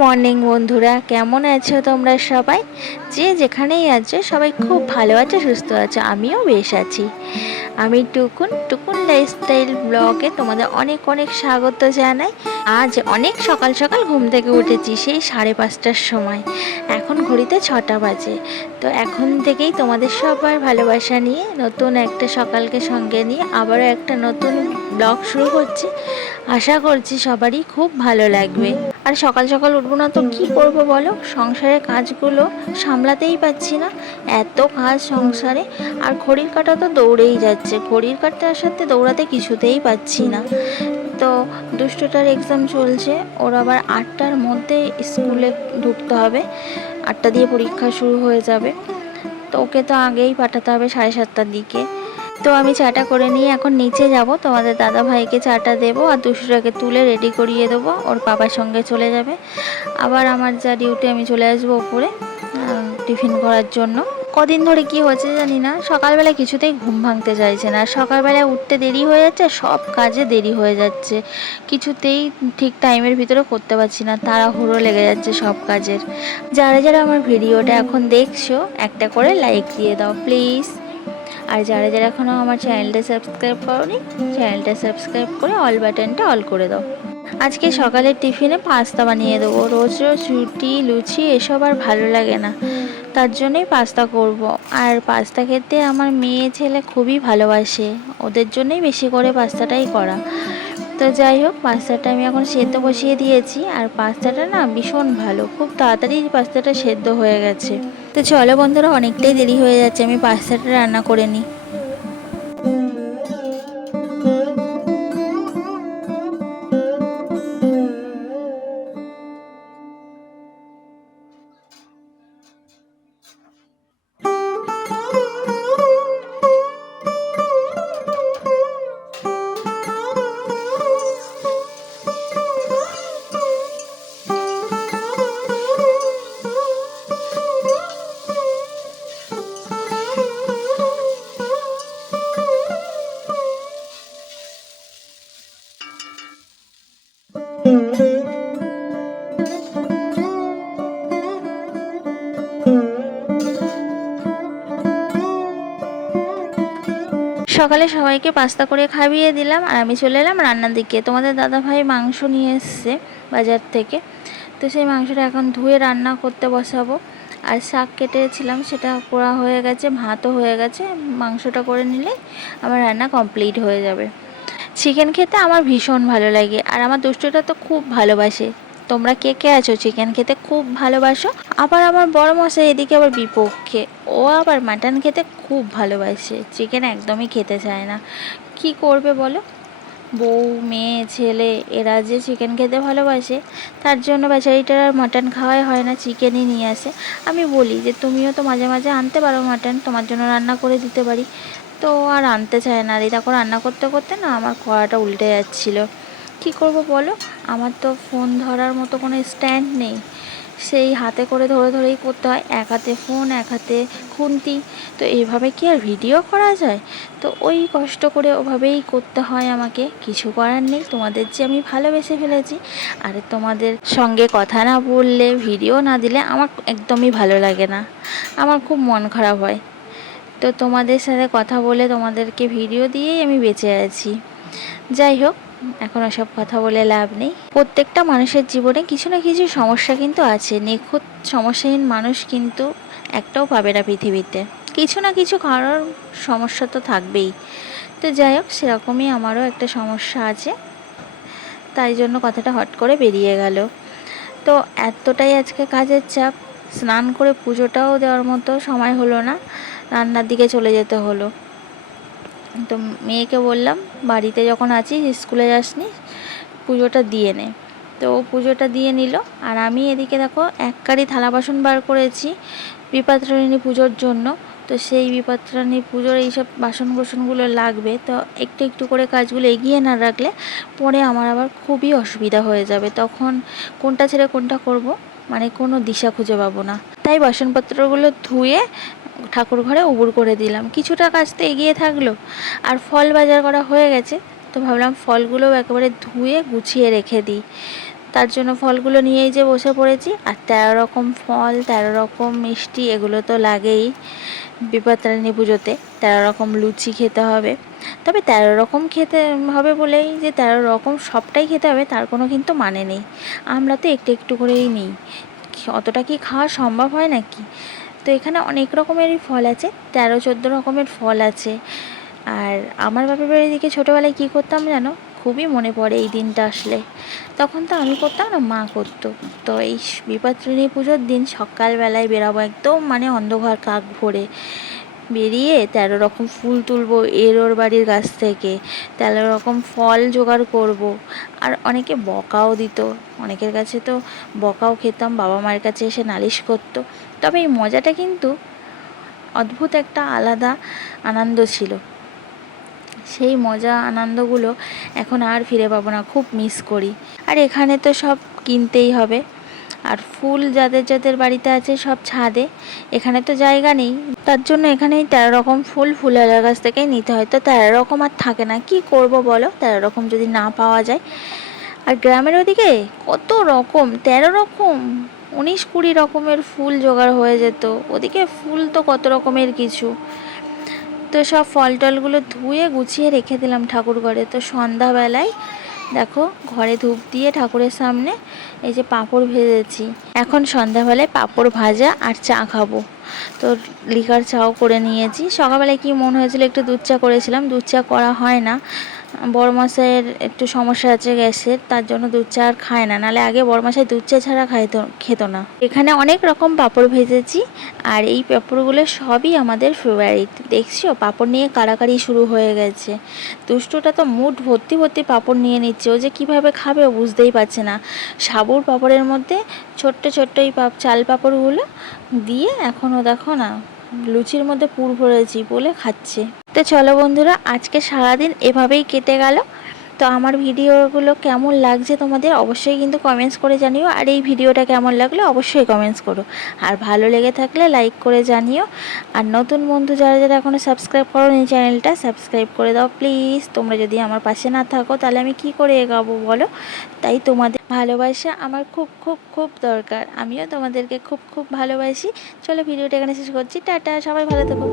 Morning বন্ধুরা, কেমন আছো তোমরা সবাই? যে যেখানেই আছো সবাই খুব ভালো আছো, সুস্থ আছো। আমিও বেশ আছি। আমি টুকুন টুকুন লাইফস্টাইল ব্লগে তোমাদের অনেক অনেক স্বাগত জানাই। আজ অনেক সকাল সকাল ঘুম থেকে উঠেছি, সেই 5:30টার সময়। এখন ঘড়িতে 6টা বাজে। তো এখন থেকেই তোমাদের সবার ভালোবাসা নিয়ে নতুন একটা সকালকে সঙ্গে নিয়ে আবারও একটা নতুন ব্লগ শুরু করছি। আশা করছি সবারই খুব ভালো লাগবে। আর সকাল সকাল উঠবো না তো কি করব বলো? সংসারের কাজগুলো সামলাতেই পারছি না, এত কাজ সংসারে। আর ঘড়ির কাঁটা তো দৌড়েই যাচ্ছে, ঘড়ির কাঁটার সাথে দৌড়াতে কিছুতেই পাচ্ছি না। তো দুষ্টটার এক্সাম চলছে, ওর আবার 8টার মধ্যে স্কুলে ঢুকতে হবে, 8টা দিয়ে পরীক্ষা শুরু হয়ে যাবে। তো ওকে তো আগেই পাঠাতে হবে 7:30টার দিকে। তো আমি চাটা করে নিয়ে এখন নিচে যাব, তোমাদের দাদা ভাইকে চাটা দেবো আর দুষ্টুটাকে তুলে রেডি করিয়ে দেবো, ওর বাবার সঙ্গে চলে যাবে। আবার আমার যা ডিউটি, আমি চলে আসবো উপরে টিফিন করার জন্য। কদিন ধরে কি হচ্ছে জানি না, সকালবেলা কিছুতেই ঘুম ভাঙতে চাইছে না। সকালবেলায় উঠতে দেরি হয়ে যাচ্ছে, সব কাজে দেরি হয়ে যাচ্ছে, কিছুতেই ঠিক টাইমের ভিতরে করতে পারছি না, তাড়াহুড়ো লেগে যাচ্ছে সব কাজের। যারা যারা আমার ভিডিওটা এখন দেখছো, একটা করে লাইক দিয়ে দাও প্লিজ। আর যারা যারা এখনও আমার চ্যানেলটা সাবস্ক্রাইব করোনি, চ্যানেলটা সাবস্ক্রাইব করে অল বাটনটা অল করে দাও। আজকে সকালের টিফিনে পাস্তা বানিয়ে দেবো। রোজ রোজ রুটি লুচি এসব আর ভালো লাগে না, তার জন্যই পাস্তা করব। আর পাস্তা খেতে আমার মেয়ে ছেলে খুবই ভালোবাসে, ওদের জন্যই বেশি করে পাস্তাটাই করা। তো যাই হোক, পাস্তাটা আমি এখন সেদ্ধ বসিয়ে দিয়েছি। আর পাস্তাটা না ভীষণ ভালো, খুব তাড়াতাড়ি পাস্তাটা সেদ্ধ হয়ে গেছে। তো চলো বন্ধুরা, অনেকটাই দেরি হয়ে যাচ্ছে, আমি পাস্তাটা রান্না করে নিই। সকালে সবাইকে পাস্তা করে খাইয়ে দিলাম, আর আমি চলে এলাম রান্নার দিকে। তোমাদের দাদাভাই মাংস নিয়ে এসছে বাজার থেকে, তো সেই মাংসটা এখন ধুয়ে রান্না করতে বসাবো। আর শাক কেটেছিলাম, সেটা করা হয়ে গেছে, ভাতও হয়ে গেছে। মাংসটা করে নিলে আমার রান্না কমপ্লিট হয়ে যাবে। চিকেন খেতে আমার ভীষণ ভালো লাগে, আর আমার দুষ্টুটা তো খুব ভালোবাসে। তোমরা কে কে আছো চিকেন খেতে খুব ভালোবাসো? আবার আমার বড় মশাই এদিকে আবার বিপক্ষে, ও আবার মাটন খেতে খুব ভালোবাসে, চিকেন একদমই খেতে চায় না। কি করবে বলো? বউ মেয়ে ছেলে এরা যে চিকেন খেতে ভালোবাসে, তার জন্য বেচারিটার আর মাটন খাওয়াই হয় না, চিকেনই নিয়ে আসে। আমি বলি যে তুমিও তো মাঝে মাঝে আনতে পারো মাটন, তোমার জন্য রান্না করে দিতে পারি। তো আর আনতে চায় না। আর এই দেখো, রান্না করতে করতে না আমার কড়াটা উল্টে যাচ্ছিল। কি করব বলো? আমার তো ফোন ধরার মতো কোনো স্ট্যান্ড নেই, সেই হাতে করে ধরে ধরেই করতে হয়, এক হাতে ফোন এক হাতে খুন্তি। তো এইভাবে কি আর ভিডিও করা যায়? তো ওই কষ্ট করে ওভাবেই করতে হয় আমাকে, কিছু করার নেই। তোমাদের যে আমি ভালোবেসে ফেলেছি, আর তোমাদের সঙ্গে কথা না বললে, ভিডিও না দিলে আমার একদমই ভালো লাগে না, আমার খুব মন খারাপ হয়। তো তোমাদের সাথে কথা বলে, তোমাদেরকে ভিডিও দিয়েই আমি বেঁচে আছি। যাই হোক, এখন ওসব কথা বলে লাভ নেই। প্রত্যেকটা মানুষের জীবনে কিছু না কিছু সমস্যা কিন্তু আছে, নিখুঁত সমস্যাহীন মানুষ কিন্তু একটাও পাবে না পৃথিবীতে। কিছু না কিছু কারোর সমস্যা তো থাকবেই। তো যাই হোক, সেরকমই আমারও একটা সমস্যা আছে, তাই জন্য কথাটা হট করে বেরিয়ে গেল। তো এতটাই আজকে কাজের চাপ, স্নান করে পুজোটাও দেওয়ার মতো সময় হলো না, রান্নার দিকে চলে যেতে হলো। তো মেয়েকে বললাম, বাড়িতে যখন আছিস, স্কুলে যাসনি, পুজোটা দিয়ে নে। তো ও পুজোটা দিয়ে নিল। আর আমি এদিকে দেখো এক কারি থালা বাসন বার করেছি বিপত্তারিণী পুজোর জন্য। তো সেই বিপত্তারিণী পুজোর এইসব বাসন কোসনগুলো লাগবে, তো একটু একটু করে কাজগুলো এগিয়ে না রাখলে পরে আমার আবার খুবই অসুবিধা হয়ে যাবে, তখন কোনটা ছেড়ে কোনটা করব, মানে কোনো দিশা খুঁজে পাবো না। তাই বাসনপত্রগুলো ধুয়ে ঠাকুর ঘরে উবুড় করে দিলাম, কিছুটা কাজ তো এগিয়ে থাকলো। আর ফল বাজার করা হয়ে গেছে, তো ভাবলাম ফলগুলোও একেবারে ধুয়ে গুছিয়ে রেখে দিই। তার জন্য ফলগুলো নিয়েই যে বসে পড়েছি। আর 13 রকম ফল, 13 রকম মিষ্টি, এগুলো তো লাগেই বিপত্তারিণী পুজোতে। 13 রকম লুচি খেতে হবে। তবে 13 রকম খেতে হবে বলেই যে 13 রকম সবটাই খেতে হবে তার কোনো কিন্তু মানে নেই। আমরা তো একটু একটু করেই নিই, অতটা কি খাওয়া সম্ভব হয় নাকি। তো এখানে অনেক রকমেরই ফল আছে, 13-14 রকমের ফল আছে। আর আমার বাপের বাড়ির দিকে ছোটোবেলায় কী করতাম জানো, খুবই মনে পড়ে এই দিনটা আসলে। তখন তো আমি করতাম না, মা করতো। তো এই বিপত্তারিণী পুজোর দিন সকালবেলায় বেরাবো, একদম মানে অন্ধকার কাক ভোরে বেরিয়ে 13 রকম ফুল তুলবো এর ওর বাড়ির গাছ থেকে, 13 রকম ফল জোগাড় করব। আর অনেকে বকাও দিত, অনেকের কাছে তো বকাও খেতাম, বাবা মায়ের কাছে এসে নালিশ করতো। তবে এই মজাটা কিন্তু অদ্ভুত একটা আলাদা আনন্দ ছিল। সেই মজা আনন্দগুলো এখন আর ফিরে পাবো না, খুব মিস করি। আর এখানে তো সব কিনতেই হবে। আর ফুল যাদের যাদের বাড়িতে আছে সব ছাদে, এখানে তো জায়গা নেই, তার জন্য এখানেই 13 রকম ফুল ফুলওয়ালার কাছ থেকেই নিতে হয়। তো 13 রকম আর থাকে না, কি করব বলো, 13 রকম যদি না পাওয়া যায়। আর গ্রামের ওদিকে কত রকম, 13 রকম 19-20 রকমের ফুল জোগাড় হয়ে যেত। ওদিকে ফুল তো কত রকমের কিছু। তো সব ফল টলগুলো ধুয়ে গুছিয়ে রেখে দিলাম ঠাকুর ঘরে। তো সন্ধ্যাবেলায় দেখো ঘরে ধূপ দিয়ে ঠাকুরের সামনে এই যে পাঁপড় ভেজেছি। এখন সন্ধ্যাবেলায় পাঁপড় ভাজা আর চা খাবো। তো লিকার চাও করে নিয়েছি। সকালবেলায় কি মন হয়েছিল একটু দুধ চা করেছিলাম, দুধ চা করা হয় না, বড়মশাইয়ের একটু সমস্যা আছে গ্যাসের, তার জন্য দুধ চা আর খায় না। নাহলে আগে বড়মশাই দুধ চা ছাড়া খেত না। এখানে অনেক রকম পাঁপড় ভেজেছি, আর এই পাঁপড়গুলো সবই আমাদের ফেভারিট। দেখছো পাঁপড় নিয়ে কাড়াকাড়ি শুরু হয়ে গেছে। দুষ্টুটা তো মুড ভর্তি ভর্তি পাঁপড় নিয়ে নিচ্ছে, ও যে কীভাবে খাবে ও বুঝতেই পারছে না। সাবুর পাঁপড়ের মধ্যে ছোট্ট ছোট্ট এই চাল পাঁপড়গুলো দিয়ে এখনও দেখো না লুচির মধ্যে পুর ভরেছি বলে খাচ্ছে। তো চলো বন্ধুরা, আজকে সারাদিন এভাবেই কেটে গেল। তো আমার ভিডিওগুলো কেমন লাগছে তোমাদের অবশ্যই কিন্তু কমেন্টস করে জানিও। আর এই ভিডিওটা কেমন লাগলো অবশ্যই কমেন্টস করো। আর ভালো লেগে থাকলে লাইক করে জানিও। আর নতুন বন্ধু যারা যারা এখনও সাবস্ক্রাইব করো এই চ্যানেলটা সাবস্ক্রাইব করে দাও প্লিজ। তোমরা যদি আমার পাশে না থাকো তাহলে আমি কি করে এগাবো বলো। তাই তোমাদের ভালোবাসা আমার খুব খুব খুব দরকার। আমিও তোমাদেরকে খুব খুব ভালোবাসি। চলো ভিডিওটা এখানে শেষ করছি, টাটা, সবাই ভালো থেকো।